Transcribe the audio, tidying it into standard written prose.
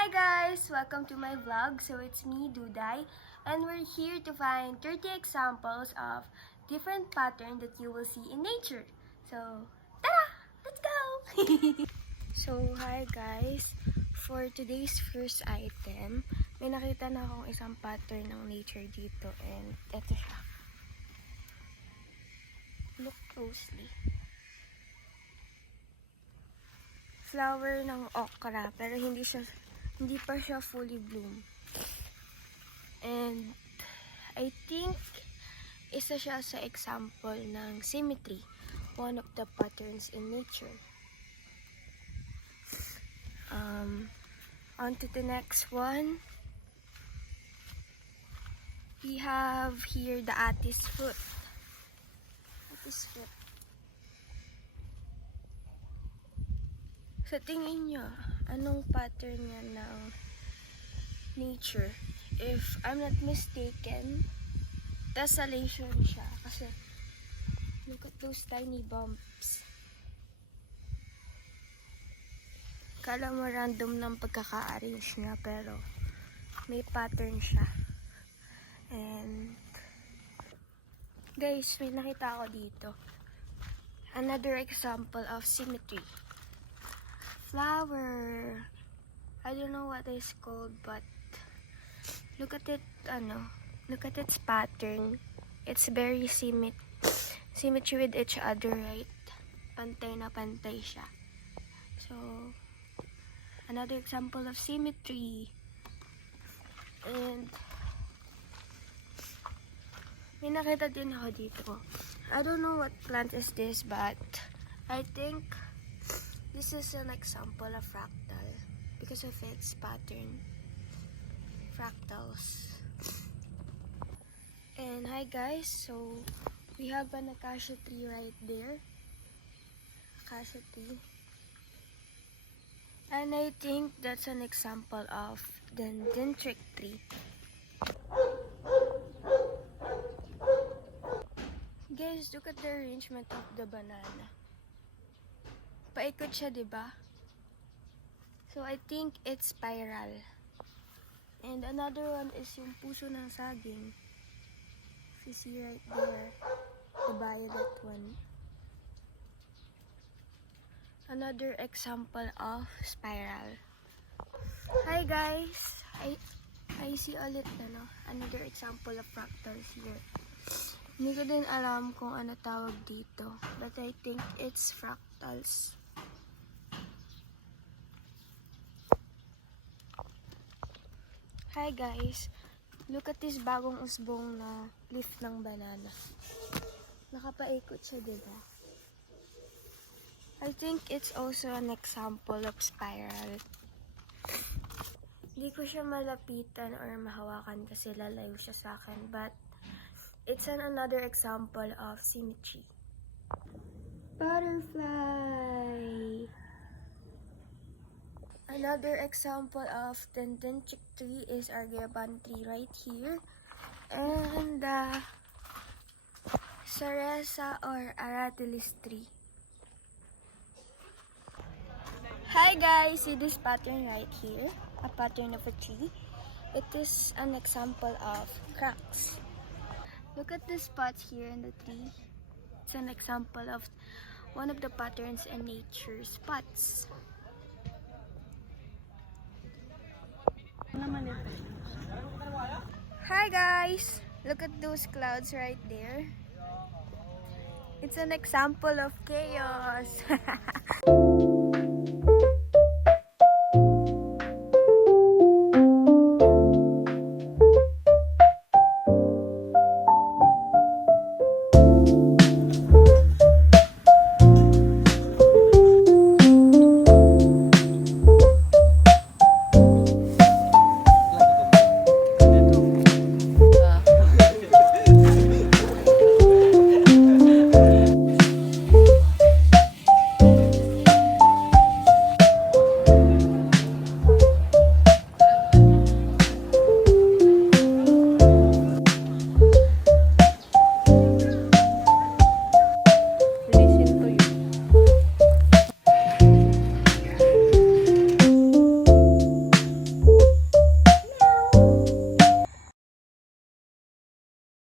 Hi guys! Welcome to my vlog. So it's me, Duday, and we're here to find 30 examples of different patterns that you will see in nature. So, tara! Let's go! So, hi guys! For today's first item, may nakita na akong isang pattern ng nature dito and eto siya. Look closely. Flower ng okra, pero hindi pa siya fully bloom. And I think isa siya sa example ng symmetry, one of the patterns in nature. On to the next one. We have here the Attis fruit. Attis fruit. Sa tingin nyo, anong pattern niya ng nature? If I'm not mistaken, tessellation siya. Kasi, look at those tiny bumps. Kala mo random ng pagkaka-arrange niya, pero may pattern siya. And, guys, may nakita ako dito. Another example of symmetry. Flower. I don't know what it's called, but look at it, look at its pattern. It's very symmetry with each other, right? Pantay na pantay siya. So, another example of symmetry. And, may nakita din ako dito. I don't know what plant is this, but I think this is an example of fractal because of its pattern. Fractals. And hi guys, so we have an acacia tree right there. Acacia tree. And I think that's an example of dendritic tree. Guys, look at the arrangement of the banana. Paikot siya, diba? So, I think it's spiral. And another one is yung puso ng saging. If you see right there, the violet one. Another example of spiral. Hi guys! I see ulit another example of fractals here. Hindi ko din alam kung ano tawag dito, but I think it's fractals. Hi guys, look at this bagong usbong na leaf ng banana. Nakapaikot siya, diba? I think it's also an example of spiral. Hindi ko siya malapitan or mahawakan kasi lalayo siya sa akin, but it's another example of symmetry. Butterfly! Another example of dendritic tree is Argyroban tree right here. And Cereza or Aratilis tree. Hi guys! See this pattern right here? A pattern of a tree. It is an example of cracks. Look at the spots here in the tree. It's an example of one of the patterns in nature, spots. Hi guys! Look at those clouds right there. It's an example of chaos.